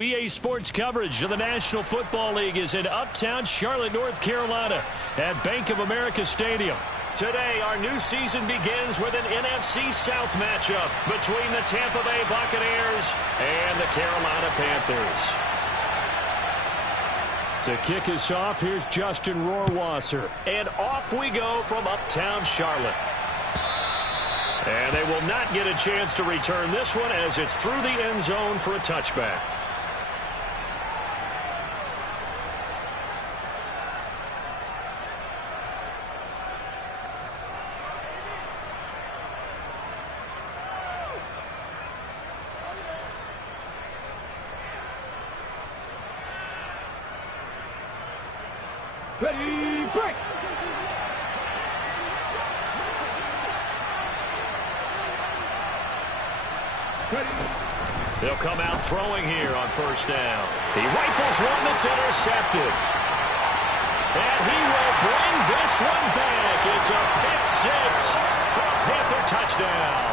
EA Sports coverage of the National Football League is in uptown Charlotte, North Carolina at Bank of America Stadium. Today, our new season begins with an NFC South matchup between the Tampa Bay Buccaneers and the Carolina Panthers. To kick us off, here's Justin Rohrwasser. And off we go from uptown Charlotte. And they will not get a chance to return this one as it's through the end zone for a touchback. Ready, break! They'll come out throwing here on first down. He rifles one that's intercepted. And he will bring this one back. It's a pick six for a Panther touchdown.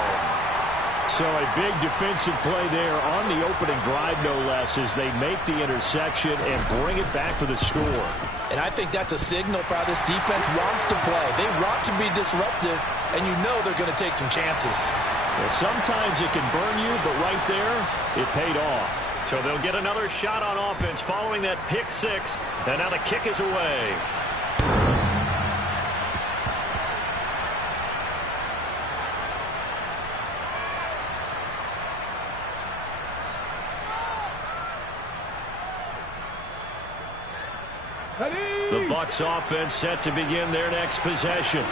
So a big defensive play there on the opening drive, no less, as they make the interception and bring it back for the score. And I think that's a signal for how this defense wants to play. They want to be disruptive, and you know they're going to take some chances. Well, sometimes it can burn you, but right there, it paid off. So they'll get another shot on offense following that pick six, and now the kick is away. The Bucs offense set to begin their next possession.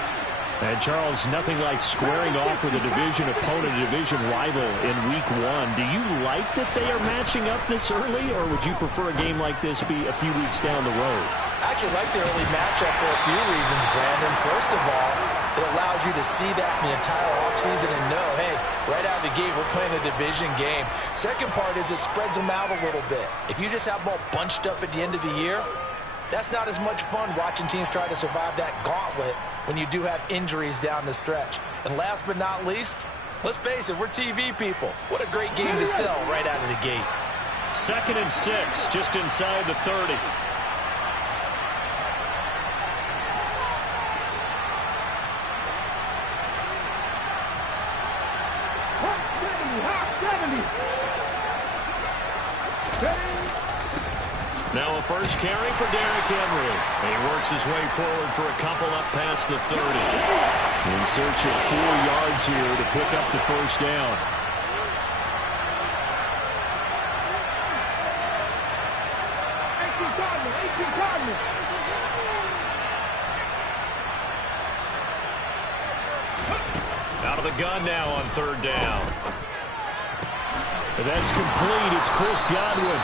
And, Charles, nothing like squaring off with a division opponent, a division rival in Week 1. Do you like that they are matching up this early, or would you prefer a game like this be a few weeks down the road? I actually like the early matchup for a few reasons, Brandon. First of all, it allows you to see that in the entire offseason and know, hey, right out of the gate, we're playing a division game. Second part is it spreads them out a little bit. If you just have them all bunched up at the end of the year, that's not as much fun watching teams try to survive that gauntlet when you do have injuries down the stretch. And last but not least, let's face it, we're TV people. What a great game to sell right out of the gate. 2nd and 6, just inside the 30. Now a first carry for Derrick Henry. And he works his way forward for a couple up past the 30. In search of 4 yards here to pick up the first down. Out of the gun now on 3rd down. And that's complete. It's Chris Godwin.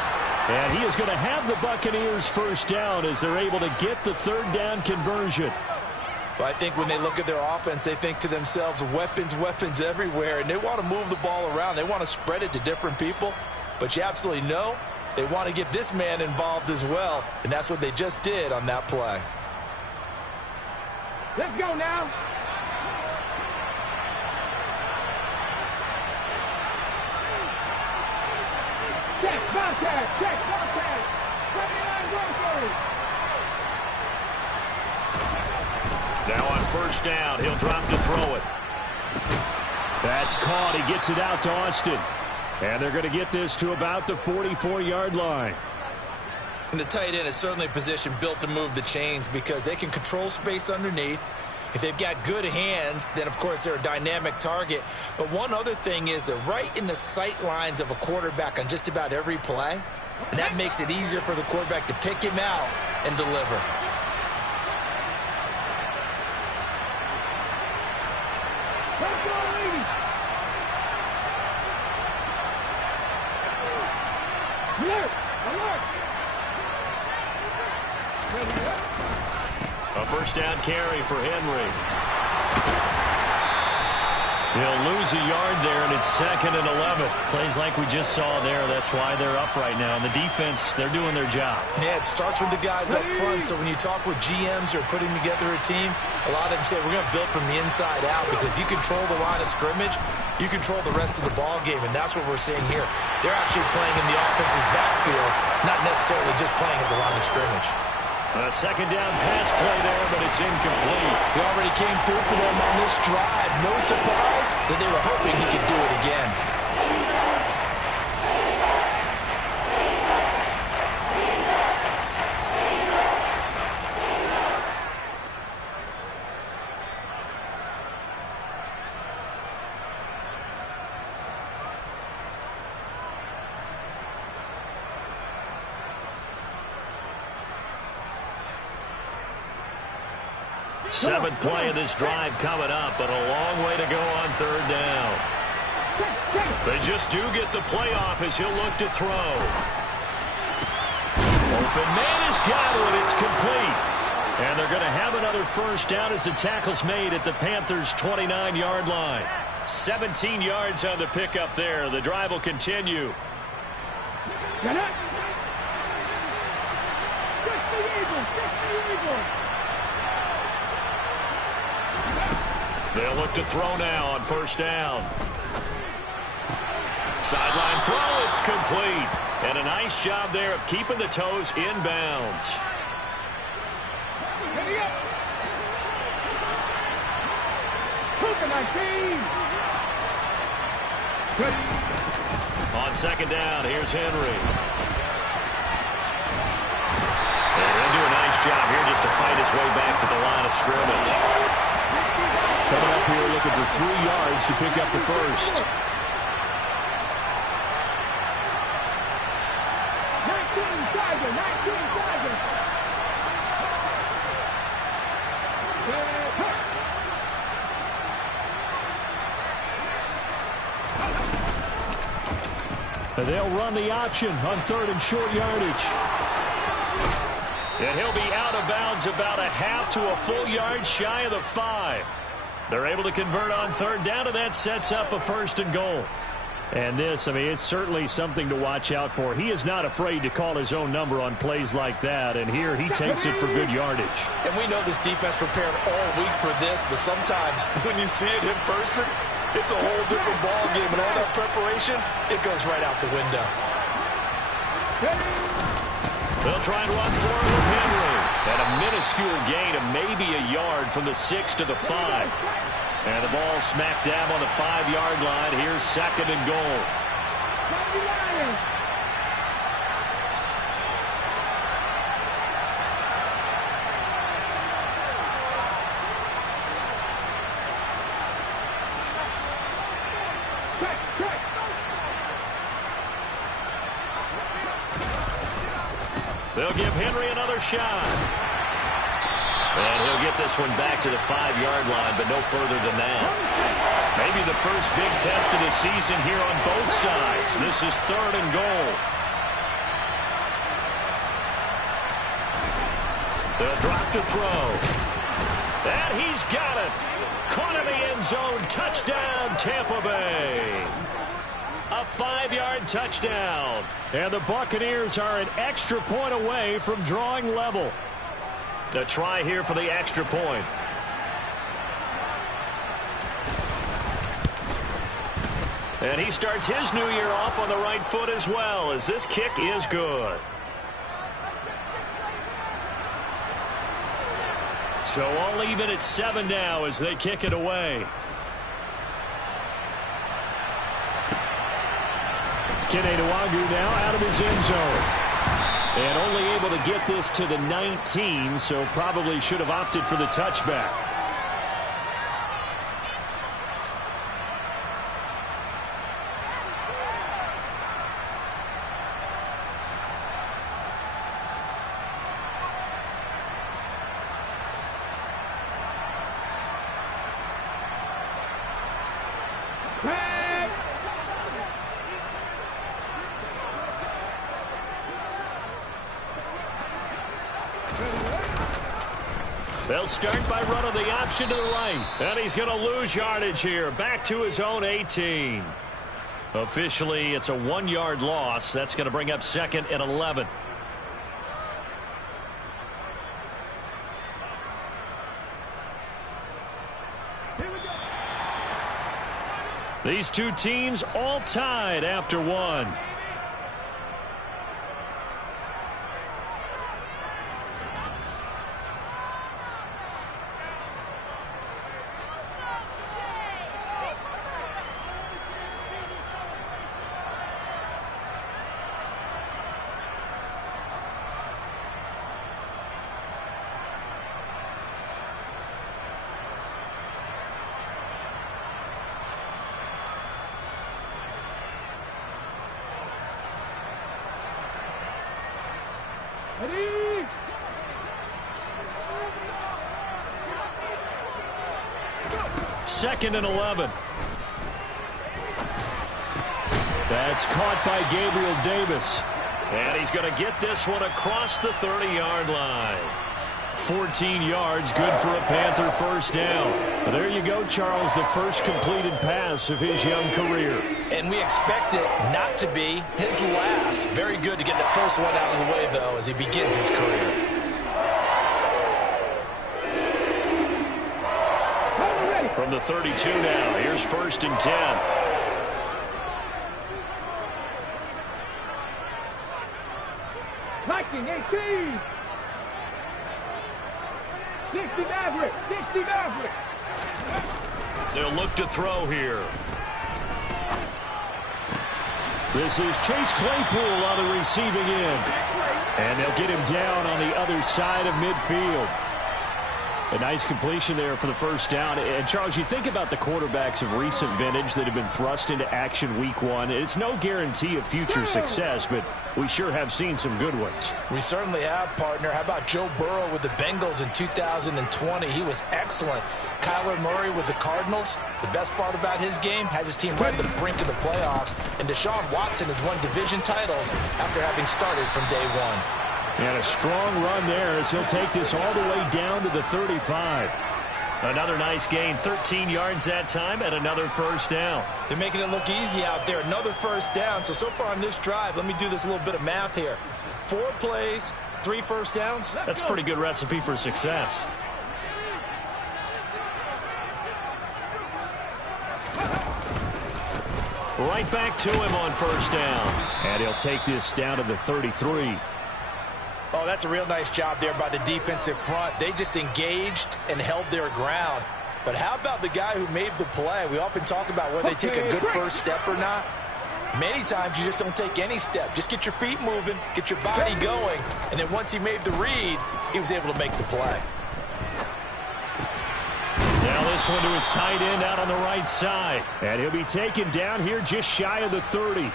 And he is going to have the Buccaneers first down as they're able to get the 3rd down conversion. But I think when they look at their offense, they think to themselves, weapons, weapons everywhere. And they want to move the ball around. They want to spread it to different people. But you absolutely know they want to get this man involved as well. And that's what they just did on that play. Let's go now. Check, contact, check, contact. Now on first down, he'll drop to throw it. That's caught. He gets it out to Austin. And they're going to get this to about the 44-yard line. And the tight end is certainly a position built to move the chains because they can control space underneath. If they've got good hands, then, of course, they're a dynamic target. But one other thing is they're right in the sight lines of a quarterback on just about every play. And that makes it easier for the quarterback to pick him out and deliver. A first down carry for Henry. He'll lose a yard there, and it's 2nd and 11. Plays like we just saw there. That's why they're up right now. And the defense, they're doing their job. Yeah, it starts with the guys up front. So when you talk with GMs who are putting together a team, a lot of them say we're going to build from the inside out, because if you control the line of scrimmage, you control the rest of the ball game, and that's what we're seeing here. They're actually playing in the offense's backfield, not necessarily just playing at the line of scrimmage. A 2nd down pass play there, but it's incomplete. He already came through for them on this drive. No surprise that they were hoping he could do it again. Seventh play of this drive coming up, but a long way to go on 3rd down. They just do get the play off as he'll look to throw. Open man has got it. It's complete. And they're going to have another 1st down as the tackle's made at the Panthers' 29-yard line. 17 yards on the pickup there. The drive will continue. They'll look to throw now on 1st down. Sideline throw, it's complete. And a nice job there of keeping the toes inbounds. On 2nd down, here's Henry. They'll do a nice job here just to fight his way back to the line of scrimmage. Coming up here looking for 3 yards to pick up the 1st. 19. They'll run the option on 3rd and short yardage. And he'll be out of bounds about a half to a full yard shy of the 5. They're able to convert on 3rd down, and that sets up a 1st and goal. And this, I mean, it's certainly something to watch out for. He is not afraid to call his own number on plays like that, and here he takes it for good yardage. And we know this defense prepared all week for this, but sometimes when you see it in person, it's a whole different ball game, and all that preparation, it goes right out the window. They'll try and run forward with Henry. And a minuscule gain of maybe a yard from the 6 to the 5. And the ball smack dab on the 5-yard line. Here's 2nd and goal. They'll give Henry another shot. And he'll get this one back to the 5-yard line, but no further than that. Maybe the first big test of the season here on both sides. This is 3rd and goal. They'll drop to throw. And he's got it. Caught in the end zone. Touchdown, Tampa Bay. A 5-yard touchdown. And the Buccaneers are an extra point away from drawing level. A try here for the extra point. And he starts his new year off on the right foot as well, as this kick is good. So all even at 7 now as they kick it away. Kene Nwangwu now out of his end zone. And only able to get this to the 19, so probably should have opted for the touchback. They'll start by running the option to the right. And he's going to lose yardage here. Back to his own 18. Officially, it's a 1-yard loss. That's going to bring up 2nd and 11. These two teams all tied after one. Ready? 2nd and 11. That's caught by Gabriel Davis. And he's going to get this one across the 30-yard line. 14 yards, good for a Panther first down. There you go, Charles, the first completed pass of his young career. And we expect it not to be his last. Very good to get that first one out of the way, though, as he begins his career. From the 32 now, here's 1st and 10. Liking 18. 60 Maverick. 60 Maverick. They'll look to throw here. This is Chase Claypool on the receiving end. And they'll get him down on the other side of midfield. A nice completion there for the first down. And, Charles, you think about the quarterbacks of recent vintage that have been thrust into action week one. It's no guarantee of future success, but we sure have seen some good ones. We certainly have, partner. How about Joe Burrow with the Bengals in 2020? He was excellent. Kyler Murray with the Cardinals. The best part about his game, has his team right to the brink of the playoffs. And Deshaun Watson has won division titles after having started from day one. And a strong run there as he'll take this all the way down to the 35. Another nice gain, 13 yards that time, and another first down. They're making it look easy out there. Another first down. So far on this drive, let me do this little bit of math here. 4 plays, 3 first downs. That's a pretty good recipe for success. Right back to him on first down. And he'll take this down to the 33. Oh, that's a real nice job there by the defensive front. They just engaged and held their ground. But how about the guy who made the play? We often talk about whether they take a good first step or not. Many times you just don't take any step. Just get your feet moving, get your body going, and then once he made the read, he was able to make the play. Now this one to his tight end out on the right side. And he'll be taken down here just shy of the 30.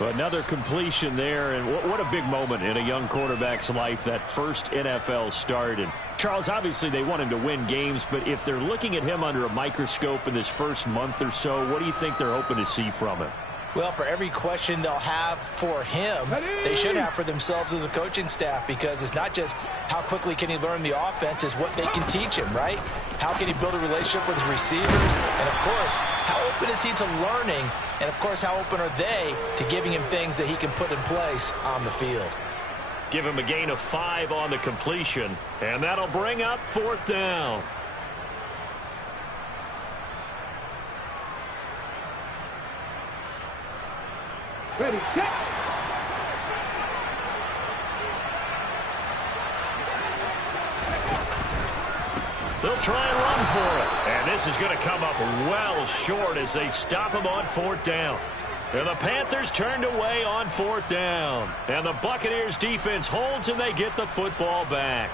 Another completion there, and what a big moment in a young quarterback's life, that first NFL start. And Charles, obviously they want him to win games, but if they're looking at him under a microscope in this first month or so, what do you think they're hoping to see from him? Well, for every question they'll have for him, they should have for themselves as a coaching staff, because it's not just how quickly can he learn the offense, it's what they can teach him, right? How can he build a relationship with his receivers? And, of course, how open is he to learning? And, of course, how open are they to giving him things that he can put in place on the field? Give him a gain of 5 on the completion, and that'll bring up 4th down. Ready, set. They'll try and run for it. And this is going to come up well short as they stop him on 4th down. And the Panthers turned away on 4th down. And the Buccaneers defense holds and they get the football back.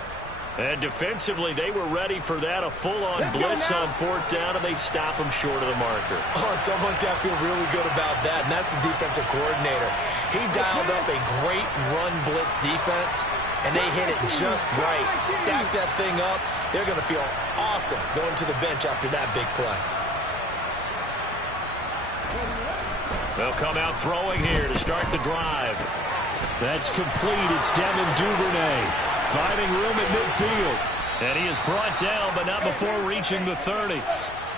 And defensively, they were ready for that, a full-on blitz on 4th down, and they stop him short of the marker. Oh, and someone's got to feel really good about that, and that's the defensive coordinator. He dialed up a great run blitz defense, and they hit it just right. Stack that thing up. They're going to feel awesome going to the bench after that big play. They'll come out throwing here to start the drive. That's complete. It's Devin Duvernay. Finding room at midfield. And he is brought down, but not before reaching the 30.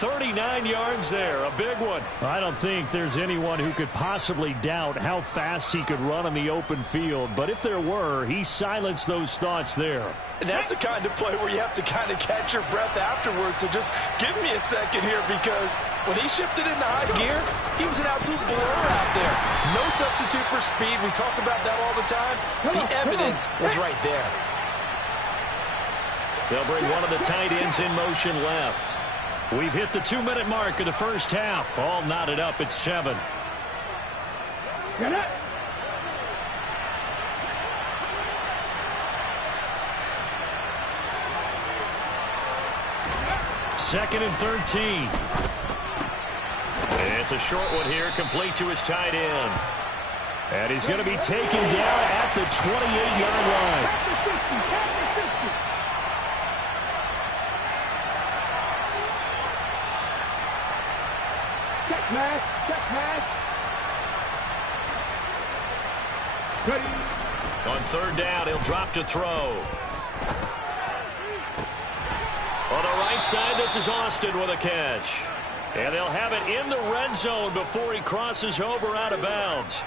39 yards there, a big one. I don't think there's anyone who could possibly doubt how fast he could run on the open field. But if there were, he silenced those thoughts there. And that's the kind of play where you have to kind of catch your breath afterwards. So just give me a second here, because when he shifted into high gear, he was an absolute blur out there. No substitute for speed. We talk about that all the time. The evidence was right there. They'll bring one of the tight ends in motion left. We've hit the 2-minute mark of the first half. All knotted up at 7. Get it. Second and 13. It's a short one here, complete to his tight end. And he's going to be taken down at the 28-yard line. Check pass. Check pass. On third down, he'll drop to throw. On the right side, this is Austin with a catch. And they'll have it in the red zone before he crosses over out of bounds.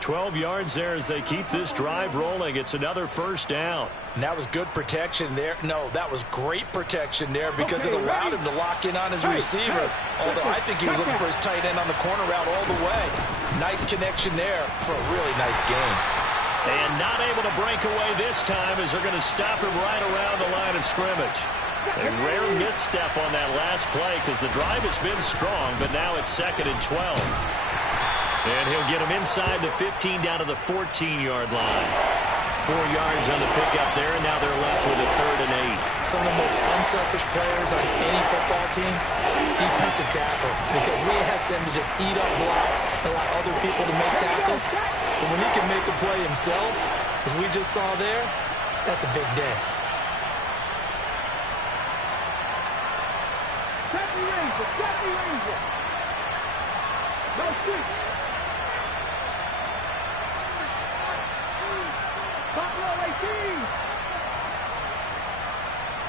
12 yards there as they keep this drive rolling. It's another first down. And that was good protection there. No, that was great protection there, because it allowed him to lock in on his receiver. Although I think he was looking for his tight end on the corner route all the way. Nice connection there for a really nice game. And not able to break away this time, as they're going to stop him right around the line of scrimmage. A rare misstep on that last play, because the drive has been strong, but now it's 2nd and 12. And he'll get him inside the 15 down to the 14-yard line. 4 yards on the pickup there, and now they're left with a 3rd and 8. Some of the most unselfish players on any football team, defensive tackles, because we ask them to just eat up blocks and allow other people to make tackles. But when he can make a play himself, as we just saw there, that's a big day. No switch. Top row 18.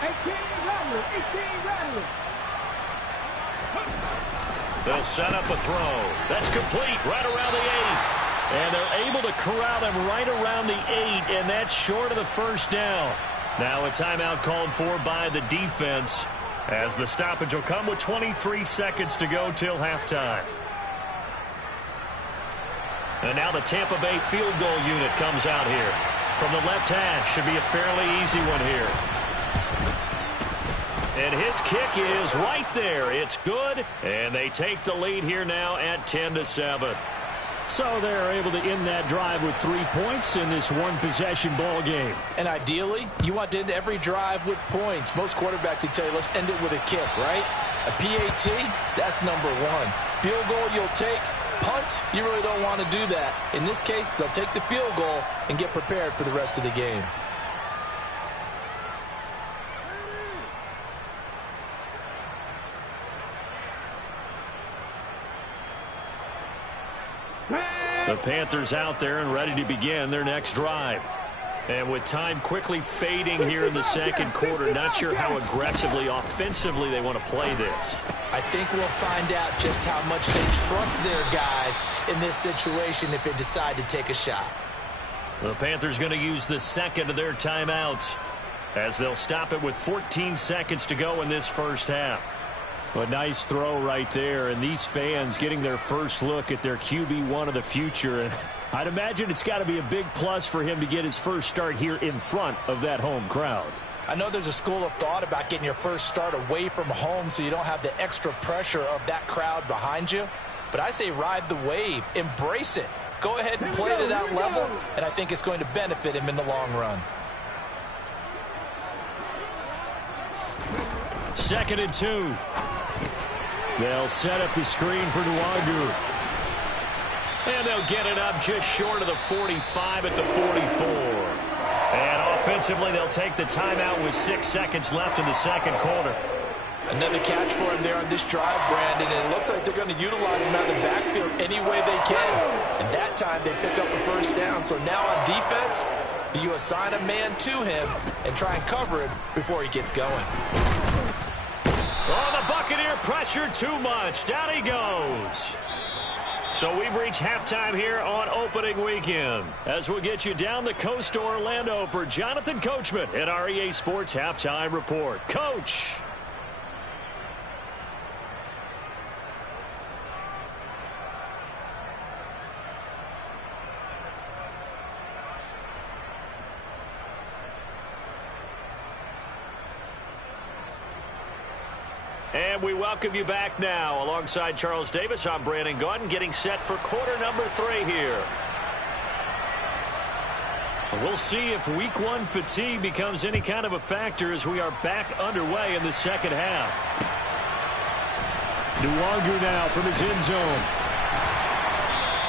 18 rattling. 18 rattling. They'll set up a throw. That's complete right around the 8. And they're able to corral him right around the 8, and that's short of the first down. Now a timeout called for by the defense, as the stoppage will come with 23 seconds to go till halftime. And now the Tampa Bay field goal unit comes out here. From the left hash, should be a fairly easy one here. And his kick is right there. It's good, and they take the lead here now at 10-7. So they're able to end that drive with 3 points in this one-possession ball game. And ideally, you want to end every drive with points. Most quarterbacks would tell you, let's end it with a kick, right? A PAT, that's number 1. Field goal you'll take. Punts, you really don't want to do that. In this case, they'll take the field goal and get prepared for the rest of the game. The Panthers out there and ready to begin their next drive. And with time quickly fading here in the second quarter, not sure how aggressively, offensively they want to play this. I think we'll find out just how much they trust their guys in this situation if they decide to take a shot. The Panthers going to use the second of their timeouts, as they'll stop it with 14 seconds to go in this first half. A nice throw right there, and these fans getting their first look at their QB1 of the future. And I'd imagine it's got to be a big plus for him to get his first start here in front of that home crowd. I know there's a school of thought about getting your first start away from home so you don't have the extra pressure of that crowd behind you. But I say ride the wave. Embrace it. Go ahead and play to that level, and I think it's going to benefit him in the long run. 2nd and 2. They'll set up the screen for Nwagu. And they'll get it up just short of the 45 at the 44. And offensively, they'll take the timeout with 6 seconds left in the second quarter. Another catch for him there on this drive, Brandon, and it looks like they're going to utilize him out of the backfield any way they can. And that time, they pick up a first down. So now on defense, Do you assign a man to him and try and cover him before he gets going? Oh, the Buccaneer pressure too much. Down he goes. So we've reached halftime here on opening weekend. As we'll get you down the coast to Orlando for Jonathan Coachman at our EA Sports Halftime Report. Coach. And we welcome you back now. Alongside Charles Davis, I'm Brandon Gaudin, getting set for quarter number 3 here. We'll see if week 1 fatigue becomes any kind of a factor as we are back underway in the second half. Nwangu now from his end zone.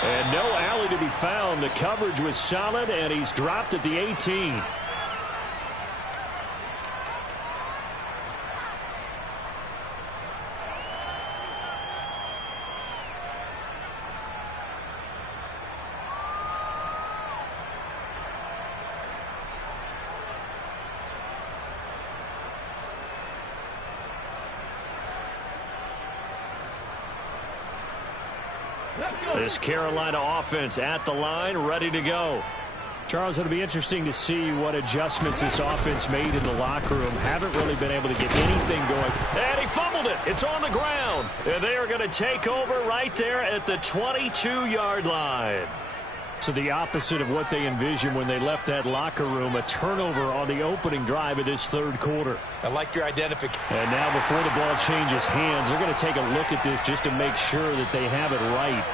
And no alley to be found. The coverage was solid, and he's dropped at the 18. This Carolina offense at the line, ready to go. Charles, it'll be interesting to see what adjustments this offense made in the locker room. Haven't really been able to get anything going. And he fumbled it. It's on the ground. And they are going to take over right there at the 22-yard line. So the opposite of what they envisioned when they left that locker room, a turnover on the opening drive of this third quarter. I like your identification. And now before the ball changes hands, they're going to take a look at this just to make sure that they have it right.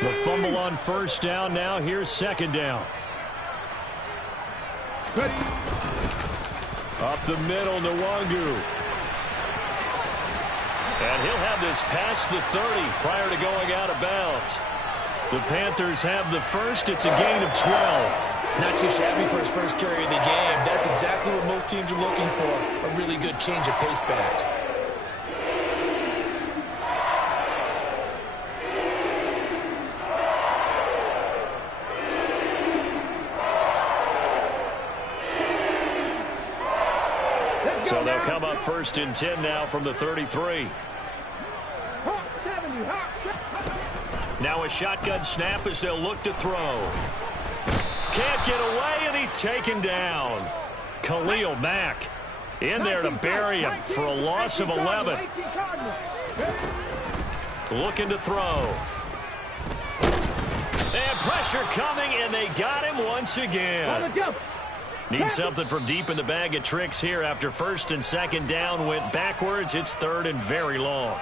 The fumble on first down. Now here's second down. Up the middle, Nwangu. And he'll have this past the 30 prior to going out of bounds. The Panthers have the first. It's a gain of 12. Not too shabby for his first carry of the game. That's exactly what most teams are looking for. A really good change of pace back. So they'll come up first and 10 now from the 33. Now a shotgun snap as they'll look to throw. Can't get away, and he's taken down. Khalil Mack in there to bury him for a loss of 11. Looking to throw. And pressure coming, and they got him once again. Need something from deep in the bag of tricks here after first and second down went backwards. It's third and very long.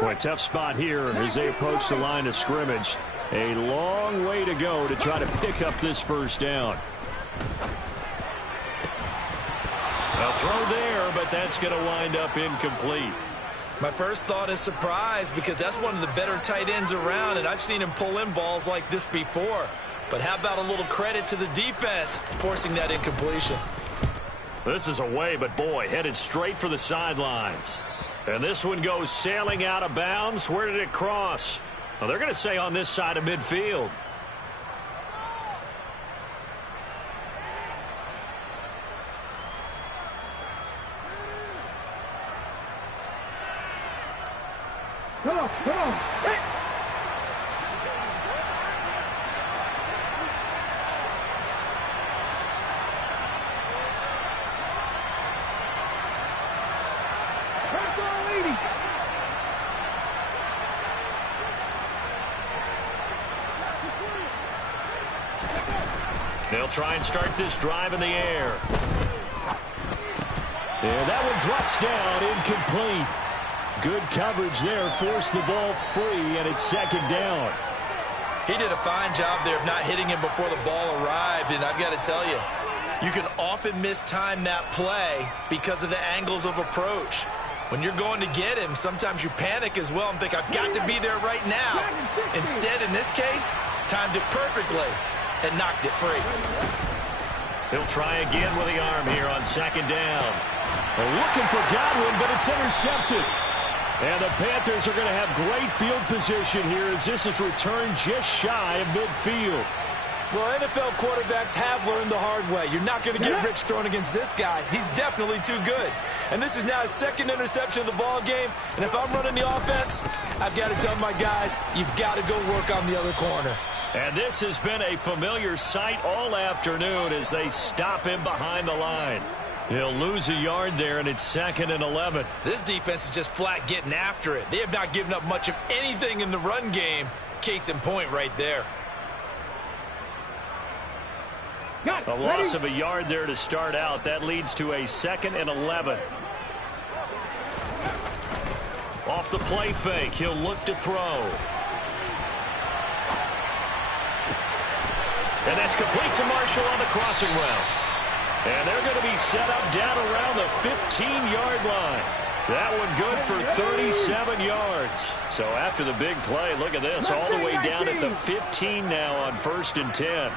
Boy, a tough spot here as they approach the line of scrimmage. A long way to go to try to pick up this first down. A throw there, but that's going to wind up incomplete. My first thought is surprise because that's one of the better tight ends around, and I've seen him pull in balls like this before. But how about a little credit to the defense forcing that incompletion? This is away, but boy, headed straight for the sidelines. And this one goes sailing out of bounds. Where did it cross? Well, they're going to say on this side of midfield. Come on, come on. Hey. Pass on, lady. They'll try and start this drive in the air. And that one drops down, incomplete. Good coverage there, forced the ball free, and it's second down. He did a fine job there of not hitting him before the ball arrived, and I've got to tell you, you can often mistime that play because of the angles of approach. When you're going to get him, sometimes you panic as well and think, I've got to be there right now. Instead, in this case, timed it perfectly and knocked it free. He'll try again with the arm here on second down. They're looking for Godwin, but it's intercepted. And the Panthers are going to have great field position here as this is returned just shy of midfield. Well, NFL quarterbacks have learned the hard way. You're not going to get rich throwing against this guy. He's definitely too good. And this is now his second interception of the ball game. And if I'm running the offense, I've got to tell my guys, you've got to go work on the other corner. And this has been a familiar sight all afternoon as they stop him behind the line. He'll lose a yard there, and it's 2nd and 11. This defense is just flat getting after it. They have not given up much of anything in the run game. Case in point right there. A loss of a yard there to start out. That leads to a 2nd and 11. Off the play fake, he'll look to throw. And that's complete to Marshall on the crossing route. And they're going to be set up down around the 15-yard line. That one good for 37 yards. So after the big play, look at this, all the way down at the 15 now on 1st and 10.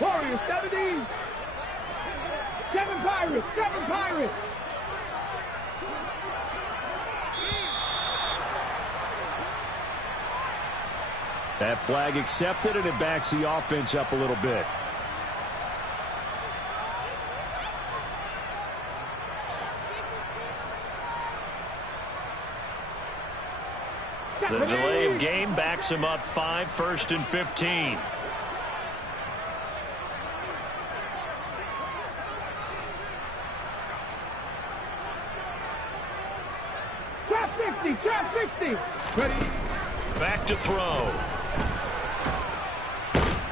Warriors, 17. 7 Pirates, 7 Pirates. That flag accepted, and it backs the offense up a little bit. The delay of game backs him up 5, 1st and 15. Trap 60, trap 60. Ready. Back to throw.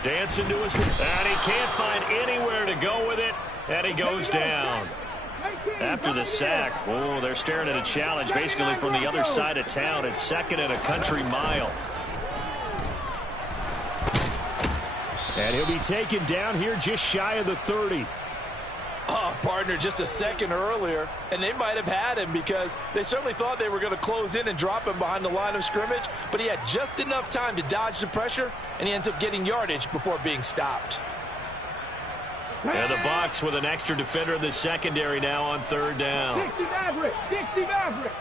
Dancing to his, and he can't find anywhere to go with it, and he goes down. After the sack, oh, they're staring at a challenge basically from the other side of town. It's 2nd and a country mile. And he'll be taken down here just shy of the 30. Oh, partner, just a second earlier, and they might have had him because they certainly thought they were going to close in and drop him behind the line of scrimmage, but he had just enough time to dodge the pressure, and he ends up getting yardage before being stopped. And the Bucs with an extra defender in the secondary now on 3rd down. 60 Maverick, 60 Maverick.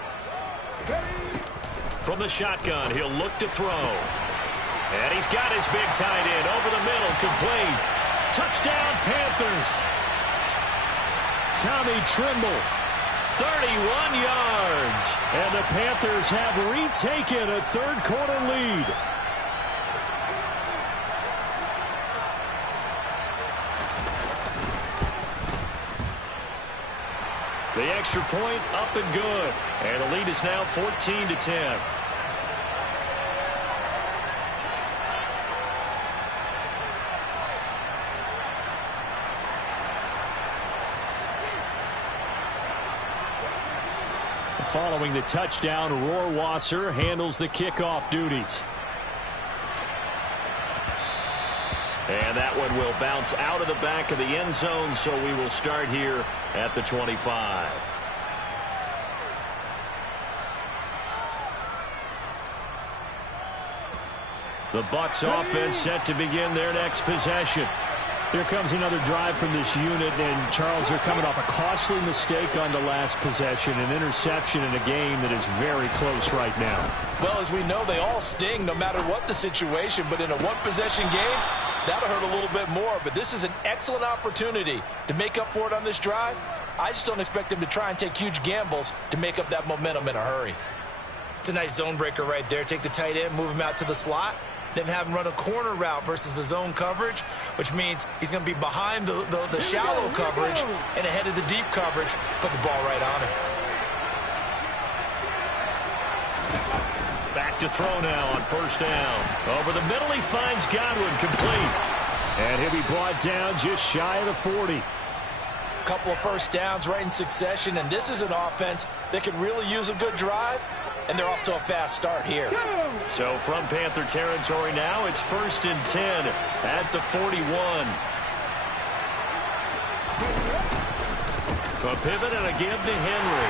From the shotgun, he'll look to throw. And he's got his big tight end over the middle, complete. Touchdown, Panthers. Tommy Trimble, 31 yards. And the Panthers have retaken a 3rd quarter lead. The extra point up and good. And the lead is now 14-10. Following the touchdown, Rohrwasser handles the kickoff duties. And that one will bounce out of the back of the end zone, so we will start here at the 25. The Bucs offense set to begin their next possession. Here comes another drive from this unit, and Charles, they're coming off a costly mistake on the last possession, an interception in a game that is very close right now. Well, as we know, they all sting no matter what the situation, but in a one-possession game, that'll hurt a little bit more. But this is an excellent opportunity to make up for it on this drive. I just don't expect them to try and take huge gambles to make up that momentum in a hurry. It's a nice zone breaker right there. Take the tight end, move him out to the slot, then have him run a corner route versus the zone coverage, which means he's going to be behind the shallow coverage and ahead of the deep coverage. Put the ball right on him. Back to throw now on 1st down. Over the middle, he finds Godwin, complete. And he'll be brought down just shy of the 40. Couple of first downs right in succession, and this is an offense that could really use a good drive. and they're off to a fast start here. So from Panther territory now, it's 1st and 10 at the 41. A pivot and a give to Henry.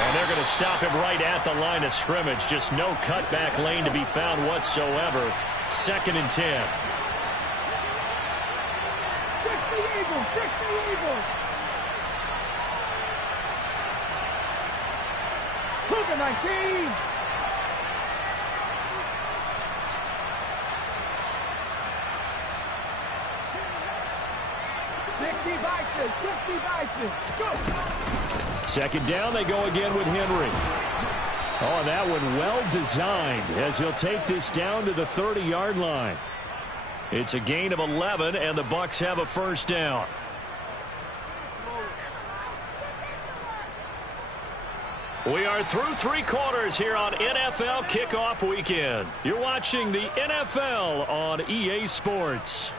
And they're going to stop him right at the line of scrimmage. Just no cutback lane to be found whatsoever. 2nd and 10. 60 Eagles, 60 Eagles. Cougar 19. 60 Vikings, 60 Vikings. Go. 2nd down, they go again with Henry. Oh, that one well designed as he'll take this down to the 30-yard line. It's a gain of 11, and the Bucs have a 1st down. We are through 3 quarters here on NFL Kickoff Weekend. You're watching the NFL on EA Sports.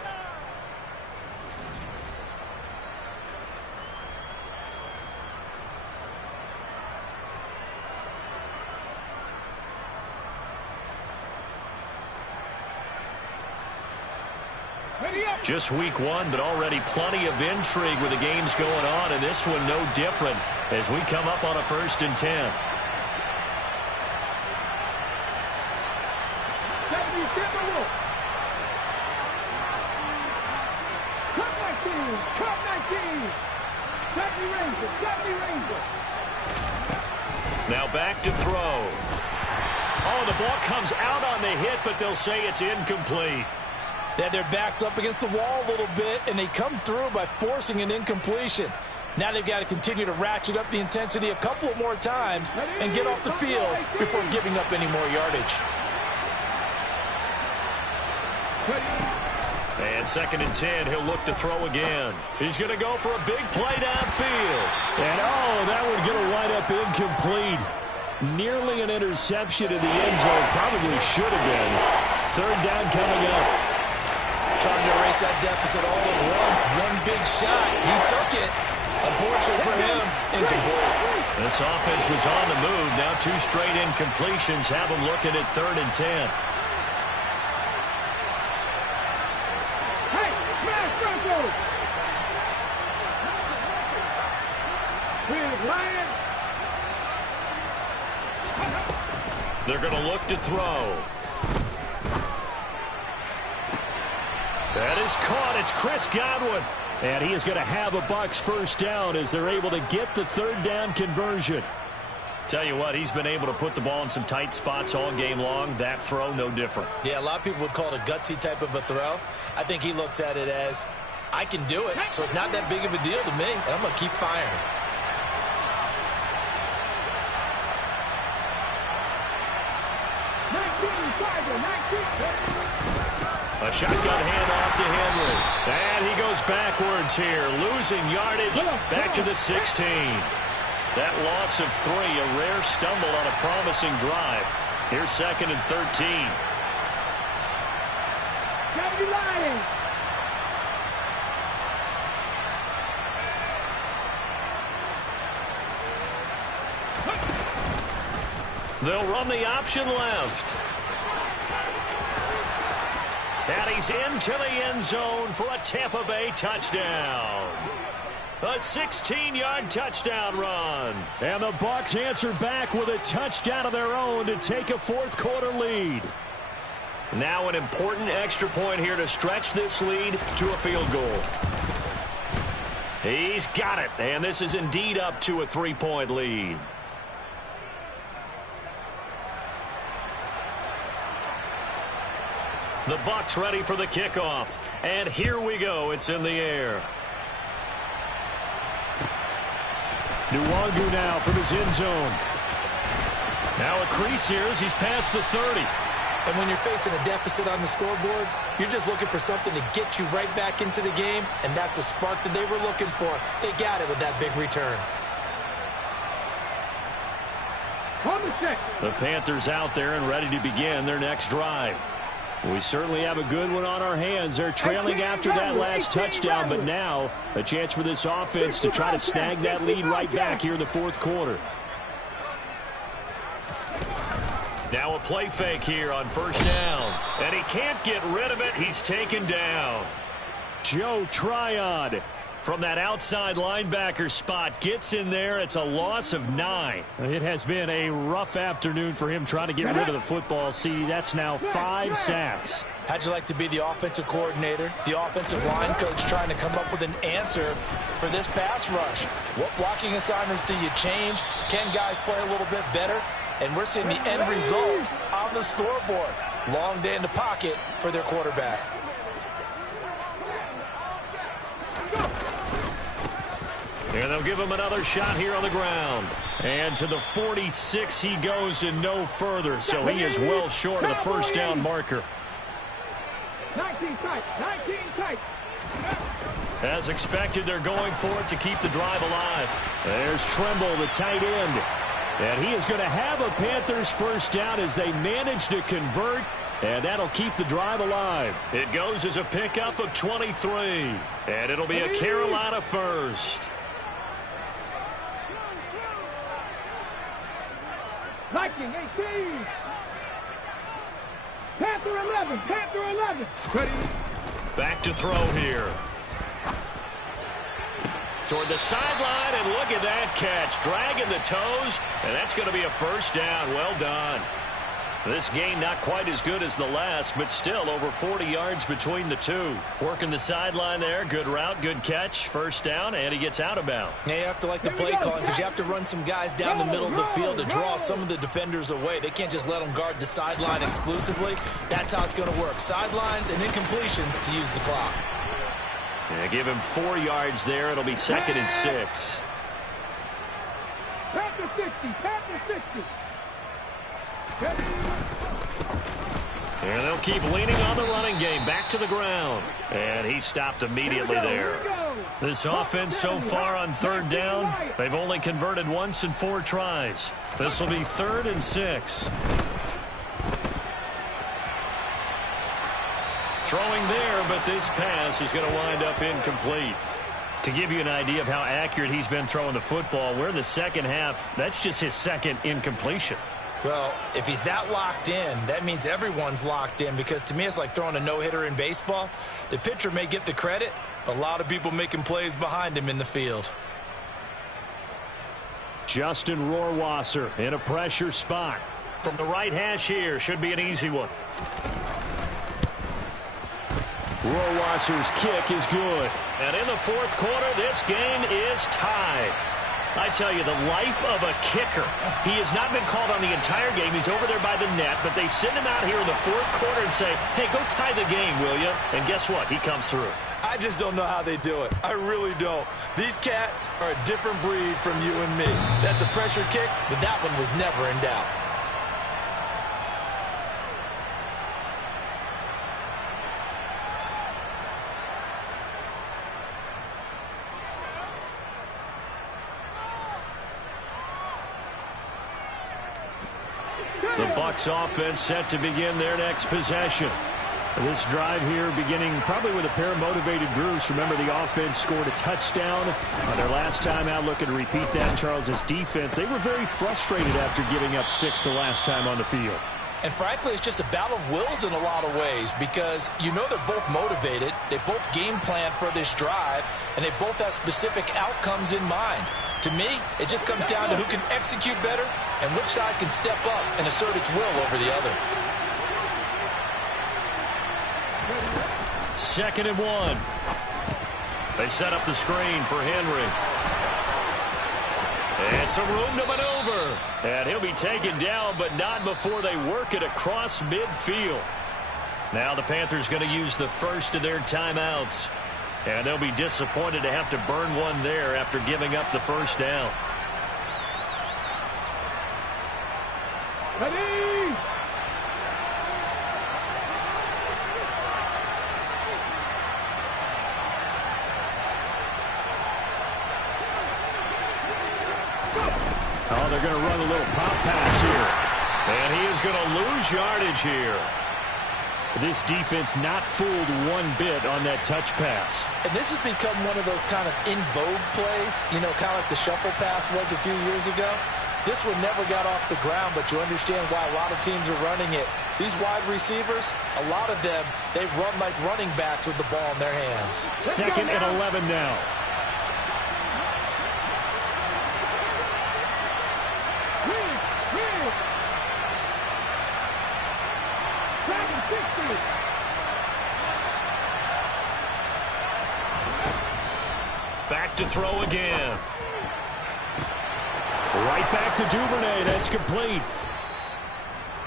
Just week 1, but already plenty of intrigue with the games going on, and this one no different as we come up on a 1st and 10. 70 Timberwolves. Cut 19, cut 19. 70 Rangers, 70 Rangers. Now back to throw. Oh, the ball comes out on the hit, but they'll say it's incomplete. They had their backs up against the wall a little bit, and they come through by forcing an incompletion. Now they've got to continue to ratchet up the intensity a couple of more times and get off the field before giving up any more yardage. And 2nd and 10, he'll look to throw again. He's going to go for a big play downfield. And, oh, that would get a wind up incomplete. Nearly an interception in the end zone. Probably should have been. 3rd down coming up. Trying to erase that deficit all at once. One big shot. He took it. Unfortunately for him, incomplete. This offense was on the move. Now 2 straight incompletions have them looking at 3rd and 10. Hey, smash Broncos. Big Lion. They're going to look to throw. That is caught. It's Chris Godwin. And he is going to have a Bucs 1st down as they're able to get the 3rd down conversion. Tell you what, he's been able to put the ball in some tight spots all game long. That throw, no different. Yeah, a lot of people would call it a gutsy type of a throw. I think he looks at it as, I can do it, so it's not that big of a deal to me, and I'm going to keep firing. A shotgun handoff to Henry. And he goes backwards here, losing yardage back to the 16. That loss of 3, a rare stumble on a promising drive. Here's 2nd and 13. Lions. They'll run the option left. And he's into the end zone for a Tampa Bay touchdown. A 16-yard touchdown run. And the Bucs answer back with a touchdown of their own to take a 4th quarter lead. Now an important extra point here to stretch this lead to a field goal. He's got it, and this is indeed up to a 3-point lead. The Bucs ready for the kickoff. And here we go. It's in the air. Nwangu now from his end zone. Now a crease here as he's past the 30. And when you're facing a deficit on the scoreboard, you're just looking for something to get you right back into the game, and that's the spark that they were looking for. They got it with that big return. The Panthers out there and ready to begin their next drive. We certainly have a good one on our hands. They're trailing after that last touchdown, but now a chance for this offense to try to snag that lead right back here in the 4th quarter. Now a play fake here on first down. And he can't get rid of it. He's taken down. Joe Tryon from that outside linebacker spot gets in there. It's a loss of 9. It has been a rough afternoon for him trying to get rid of the football. See, that's now 5 sacks. How'd you like to be the offensive coordinator, the offensive line coach, trying to come up with an answer for this pass rush? What blocking assignments do you change? Can guys play a little bit better? And we're seeing the end result on the scoreboard. Long day in the pocket for their quarterback. And they'll give him another shot here on the ground. And to the 46 he goes and no further. So he is well short of the first down marker. 19 tight. 19 tight. As expected, they're going for it to keep the drive alive. There's Tremble, the tight end. And he is going to have a Panthers first down as they manage to convert. And that'll keep the drive alive. It goes as a pickup of 23. And it'll be a Carolina first. 19, 18. Panther 11. Panther 11. Ready. Back to throw here. Toward the sideline, and look at that catch. Dragging the toes, and that's going to be a first down. Well done. This game not quite as good as the last, but still over 40 yards between the two. Working the sideline there. Good route, good catch. First down, and he gets out of bounds. Yeah, you have to like the play calling because you have to run some guys down the middle of the field to draw some of the defenders away. They can't just let them guard the sideline exclusively. That's how it's going to work. Sidelines and incompletions to use the clock. Yeah, give him 4 yards there. It'll be 2nd and 6. Panther 60. Panther 60. And they'll keep leaning on the running game. Back to the ground. And he stopped immediately there. This offense so far on 3rd down, they've only converted once in 4 tries. This will be 3rd and 6. Throwing there, but this pass is going to wind up incomplete. To give you an idea of how accurate he's been throwing the football, we're in the second half. That's just his 2nd incompletion. Well, if he's that locked in, that means everyone's locked in because to me it's like throwing a no-hitter in baseball. The pitcher may get the credit, but a lot of people making plays behind him in the field. Justin Rohrwasser in a pressure spot. From the right hash here, should be an easy one. Rohrwasser's kick is good. And in the 4th quarter, this game is tied. I tell you, the life of a kicker. He has not been called on the entire game. He's over there by the net, but they send him out here in the 4th quarter and say, hey, go tie the game, will you? And guess what? He comes through. I just don't know how they do it. I really don't. These cats are a different breed from you and me. That's a pressure kick, but that one was never in doubt. The Bucs offense set to begin their next possession. This drive here beginning probably with a pair of motivated groups. Remember, the offense scored a touchdown on their last time out. Looking to repeat that in Charles's defense. They were very frustrated after giving up 6 the last time on the field. And frankly, it's just a battle of wills in a lot of ways because you know they're both motivated. They both game plan for this drive, and they both have specific outcomes in mind. To me, it just comes down to who can execute better and which side can step up and assert its will over the other. 2nd and 1. They set up the screen for Henry. And some room to maneuver. And he'll be taken down, but not before they work it across midfield. Now the Panthers going to use the first of their timeouts. And they'll be disappointed to have to burn one there after giving up the first down. Ready. Oh, they're going to run a little pop pass here. And he is going to lose yardage here. This defense not fooled one bit on that touch pass. And this has become one of those kind of in vogue plays, you know, kind of like the shuffle pass was a few years ago. This one never got off the ground, but you understand why a lot of teams are running it. These wide receivers, a lot of them, they run like running backs with the ball in their hands. 2nd and 11 now. Back to throw again. Right back to Duvernay. That's complete.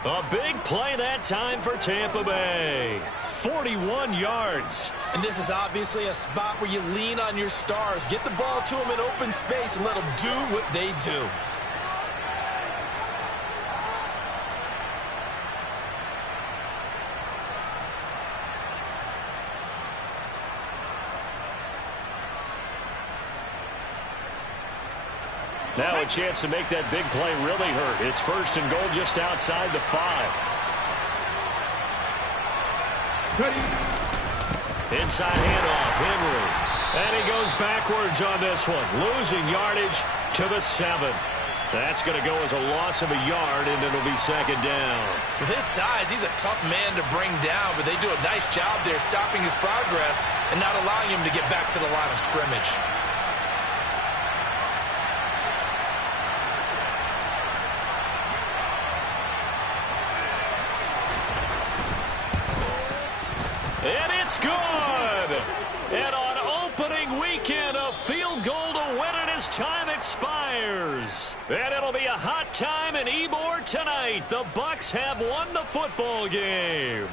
A big play that time for Tampa Bay. 41 yards. And this is obviously a spot where you lean on your stars. Get the ball to them in open space and let them do what they do. Now a chance to make that big play really hurt. It's 1st and goal just outside the 5. Inside handoff, Henry. And he goes backwards on this one, losing yardage to the 7. That's going to go as a loss of a yard, and it'll be 2nd down. With his size, he's a tough man to bring down, but they do a nice job there stopping his progress and not allowing him to get back to the line of scrimmage. And it's good! And on opening weekend, a field goal to win it as time expires. And it'll be a hot time in Ybor tonight. The Bucs have won the football game.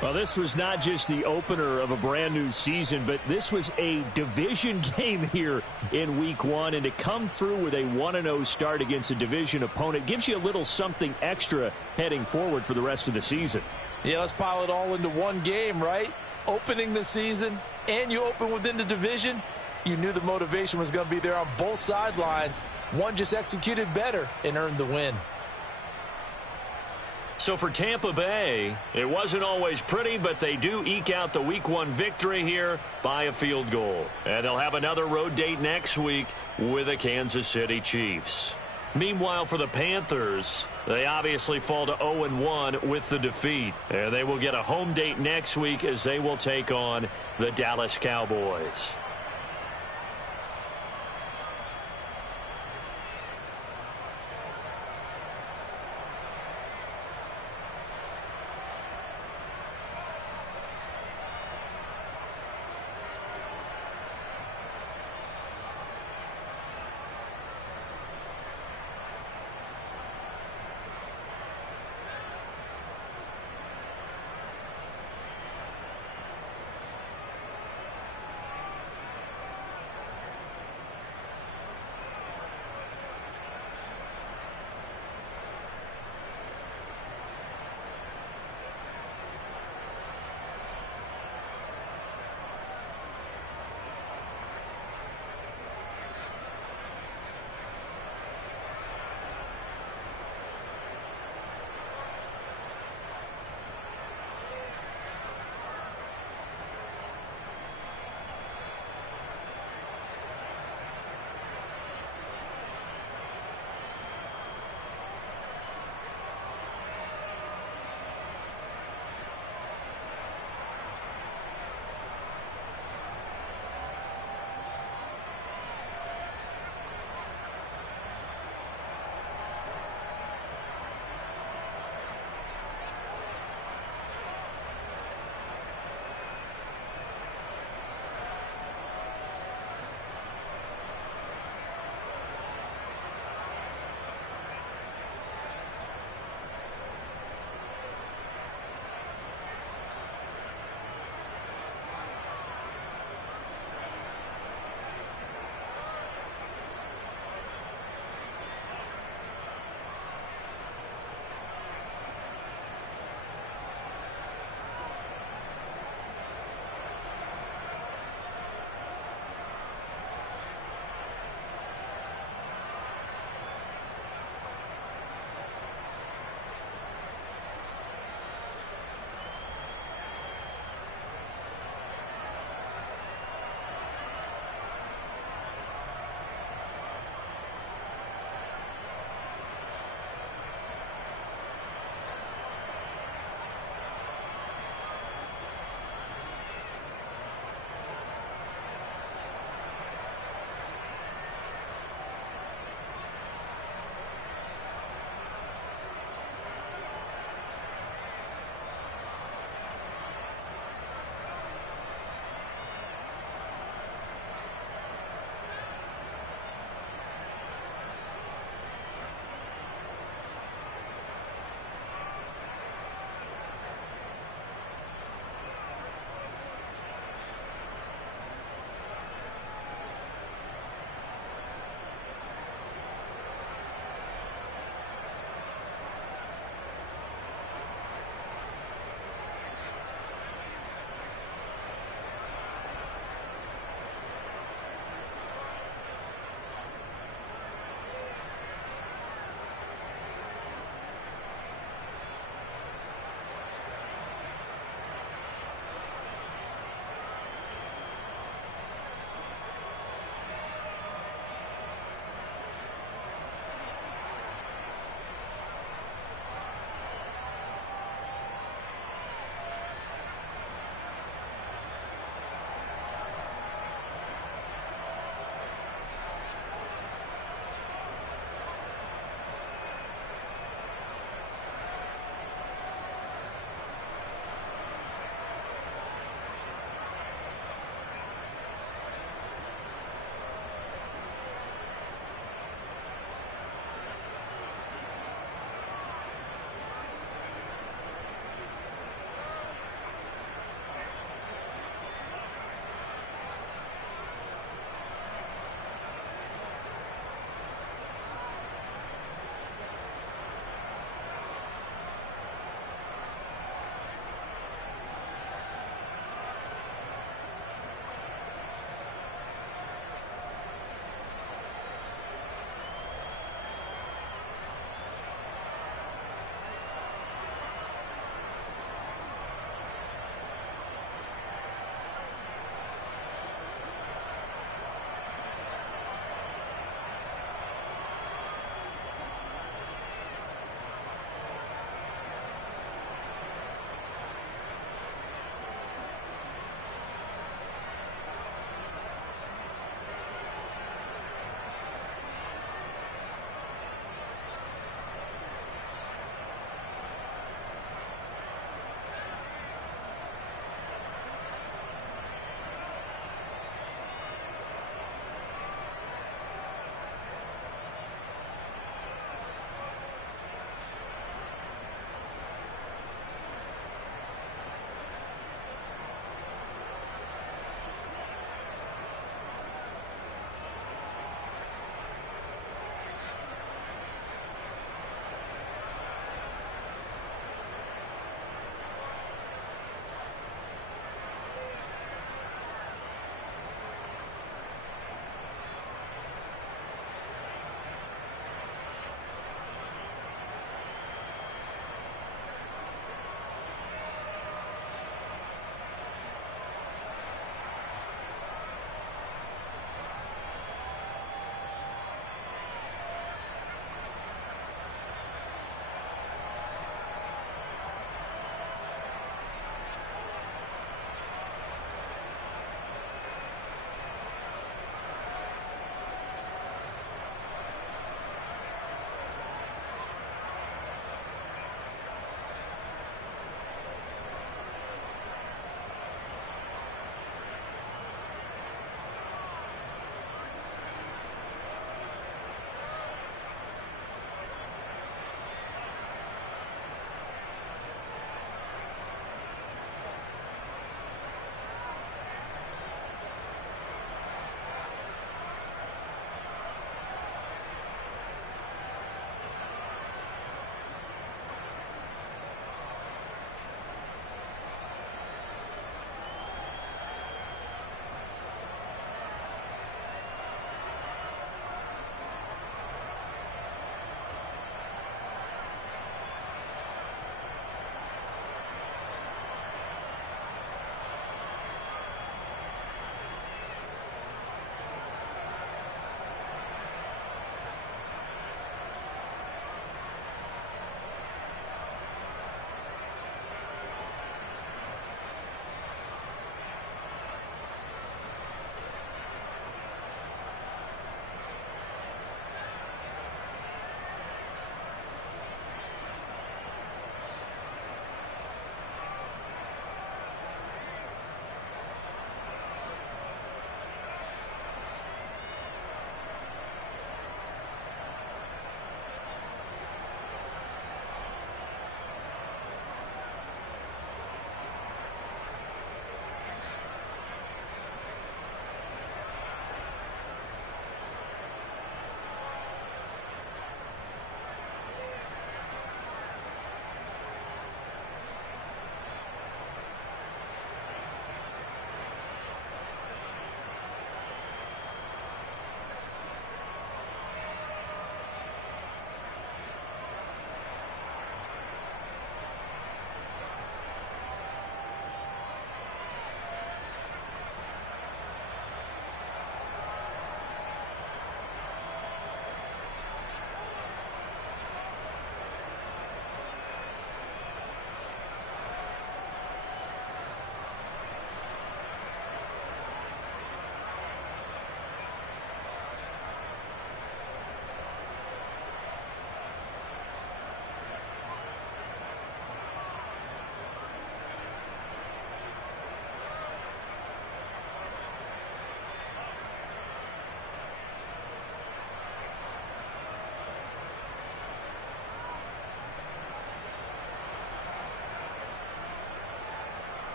Well, this was not just the opener of a brand new season, but this was a division game here in week 1. And to come through with a 1-0 start against a division opponent gives you a little something extra heading forward for the rest of the season. Yeah, let's pile it all into one game, right? Opening the season, and you open within the division. You knew the motivation was going to be there on both sidelines. One just executed better and earned the win. So for Tampa Bay, it wasn't always pretty, but they do eke out the week 1 victory here by a field goal. And they'll have another road date next week with the Kansas City Chiefs. Meanwhile, for the Panthers, they obviously fall to 0-1 with the defeat. And they will get a home date next week as they will take on the Dallas Cowboys.